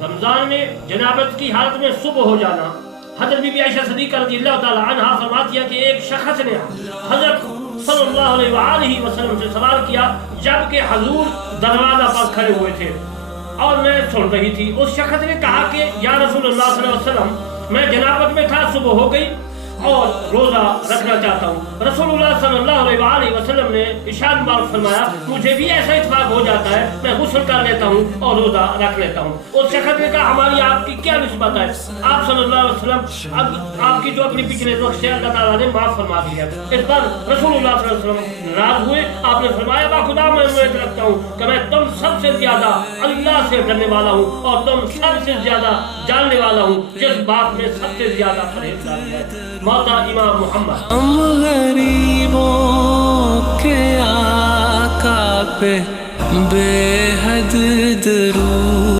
रमजान में जनाबत की हालत में सुबह हो जाना। हजरत बीबी आयशा सिद्दीक़ा रज़ियल्लाहु ताला अन्हा फरमाती है कि एक शख्स ने हजरत सल्लल्लाहु अलैहि वसल्लम से सवाल किया जबकि हुजूर दरवाजा पर खड़े हुए थे और मैं सुन रही थी। उस शख्स ने कहा कि या रसूलुल्लाह सल्लल्लाहु अलैहि वसल्लम, मैं जनाबत में था, सुबह हो गई और रोजा रखना चाहता हूँ। रसूलुल्लाह सल्लल्लाहु अलैहि वसल्लम ने इरशाद मुबारक फरमाया, मुझे भी ऐसा इत्तेफाक हो जाता है, मैं गुस्ल कर लेता हूँ और रोजा रख लेता हूँ। उस शख्स ने कहा हमारी आपकी क्या निस्बत है? आप सल्लल्लाहु अलैहि वसल्लम आपकी जो अपनी पिछले वक्त से अल्लाह ताला ने माफ फरमा दिया। इस पर रसूलुल्लाह सल्लल्लाहु अलैहि वसल्लम नाराज हुए। आपने फरमाया बाखुदा मैं उम्मीद रखता हूँ कि मैं तुम सबसे ज्यादा अल्लाह से डरने वाला हूँ और तुम सबसे ज्यादा जानने वाला हूँ जिस बात में सबसे ज्यादा परहेजगार है। मौता इमाम मोहम्मद। हम गरीबों के आका पे बेहद दरूद